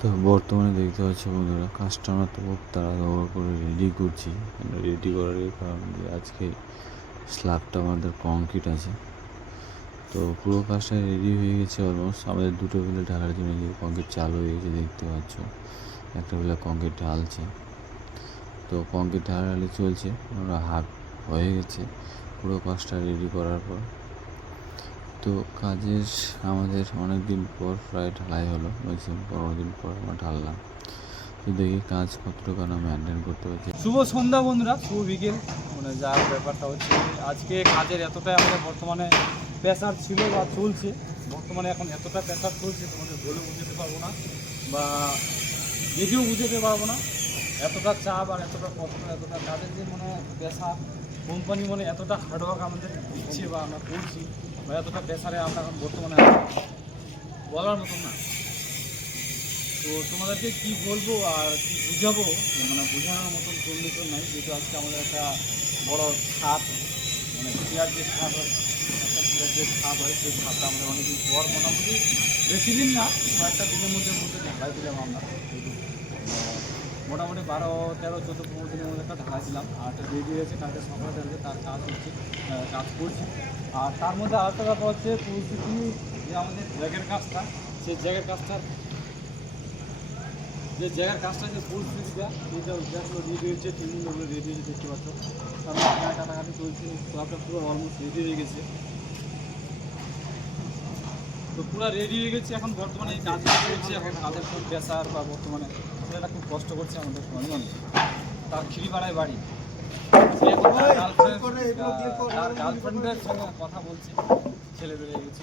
তো বর্তমানে দেখতে পাচ্ছি বন্ধুরা, কাস্টমার তো খুব তাড়াহুড়ো করে রেডি করছি। রেডি করার এই কারণ যে আজকে স্ল্যাবটা আমাদের কংক্রিট আছে, তো পুরো কাজটা রেডি হয়ে গেছে অলমোস্ট। আমাদের দুটো বেলে ঢালার জন্য যে কংক্রিট চালু হয়ে গেছে দেখতে পাচ্ছ, একটা বেলা কংক্রিট ঢালছে। তো কংক্রিট ঢালাঢালি চলছে, আমরা হাফ হয়ে গেছে পুরো কাজটা রেডি করার পর। তো কাজের আমাদের অনেক দিন পর প্রায় ঢালাই হলো, ম্যাক্সিমাম 15 দিন পর আমরা ঢাললাম। তো দেখি কাজ কতটুকু আমরা মেনটেন করতে পারছি। শুভ সন্ধ্যা বন্ধুরা, শুভ বিকেল। যার ব্যাপারটা হচ্ছে আজকে কাজের এতটাই আমাদের বর্তমানে প্রেশার ছিল বা চলছে, বর্তমানে এখন এতটা প্রেশার চলছে তোমাদের বলে বুঝতে পারবো না বা দেখেও বুঝতে পারবো না। এতটা চাপ আর এতটা কষ্ট, এতটা কাজের যে প্রেশার, কোম্পানি এতটা হার্ডওয়ার্ক আমাদের দিচ্ছে বা আমরা করছি, বা এতটা প্রেশারে আমরা এখন বর্তমানে বলার মতন না। তো তোমাদেরকে কী বলবো আর কী বুঝাবো, বোঝানোর মতন কন্ডিশন নাই। যেহেতু আজকে আমাদের একটা বড় ছাদ, চেয়ার যে ছাদ হয়, একটা চেয়ার যে ছাদ হয়, সেই ছাদটা আমাদের অনেকদিন পর, মোটামুটি বেশি দিন না, কয়েকটা দিনের মধ্যে ঢালাই দিলাম আমরা। মোটামুটি 12, 13, 14, 15 দিনের মধ্যে একটা ঢালাই দিলাম। আর একটা রেডি হয়েছে, কালকে সকালে দেখবে তার কাজ হচ্ছে, কাজ করছি। আর তার মধ্যে আরেকটা ব্যাপার হচ্ছে পরিস্থিতি, যে আমাদের জ্যাগের কাজটা, সেই জ্যাগের কাজটা যে পরিস্থিতিটা, যেটা গ্যাসগুলো রেডি হয়েছে, টিনগুলো রেডি হয়েছে দেখতে পাচ্ছ। তারপর কাটাকাটি চলছে, ক্লাবটা পুরো অলমোস্ট রেডি হয়ে গেছে। তো পুরো রেডি হয়ে গেছে, এখন বর্তমানে এই কাজ করছে। এখন কাজের খুব প্রেশার বা বর্তমানে ছেলেটা খুব কষ্ট করছে আমাদের মানুষ। তার খিড়িপাড়ায় বাড়ি, সে এখন গার্লফ্রেন্ডের সঙ্গে কথা বলছে। ছেলে বেড়ে গেছে,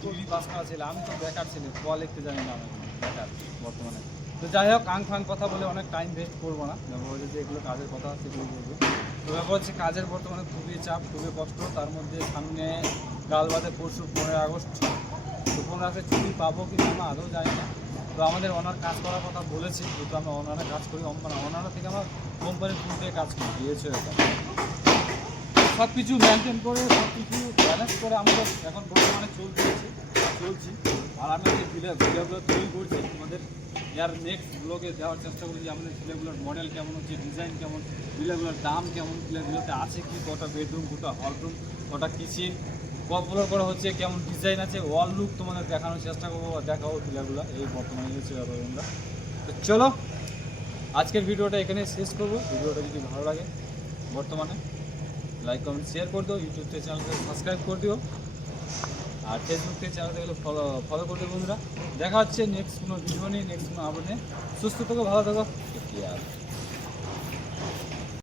ডিগ্রি পাস করা ছেলে, আমি তো বেকার ছেলে, পড়া লিখতে জানি না, আমি বেকার বর্তমানে। তো যাই হোক, ফাং কথা বলে অনেক টাইম ওয়েস্ট করবো না। ব্যাপার হচ্ছে যে এগুলো কাজের কথা সেগুলো বলবো। তো ব্যাপার হচ্ছে কাজের বর্তমানে খুবই চাপ, খুবই কষ্ট। তার মধ্যে সামনে কাল বাদে পরশু 15 আগস্ট। তো 15 আগস্টে ছুটি পাবো কি আমরা আদৌ জানি না। তো আমাদের ওনার কাজ করার কথা বলেছি, যেহেতু আমরা ওনারা কাজ করি, ওনারা থেকে আমরা কোম্পানির থ্রু থেকে কাজ করি দিয়েছে। সব কিছু মেনটেন করে, সব কিছু ব্যালেন্স করে আমাদের এখন বর্তমানে চলছি। আর আমি যে ভিডিওগুলো তৈরি করছি, আমাদের এর নেক্সট ব্লগে দেওয়ার চেষ্টা করি যে আমাদের ভিডিওগুলোর মডেল কেমন হচ্ছে, ডিজাইন কেমন, ভিডিওগুলোর দাম কেমন, ভিডিওতে আছে কি, কটা বেডরুম, কটা হলরুম, কটা কিচেন, কতগুলো করে হচ্ছে, কেমন ডিজাইন আছে, ওয়াল লুক তোমাদের দেখানোর চেষ্টা করবো বা দেখাবো ভিডিওগুলো। এই বর্তমানে হচ্ছে ব্যাপারগুলো। তো চলো, আজকের ভিডিওটা এখানে শেষ করবো। ভিডিওটা যদি ভালো লাগে বর্তমানে লাইক, কমেন্ট, শেয়ার করে দিও। ইউটিউব থেকে চ্যানেলকে সাবস্ক্রাইব করে দিও, আর ফেসবুক থেকে চ্যানেলটা গেলে ফলো করে দিও বন্ধুরা। দেখা হচ্ছে নেক্সট কোনো ভিডিও নিয়ে, নেক্সট কোনো আপডেট নিয়ে। সুস্থ থেকো, ভালো থেকো, টেক কেয়ার।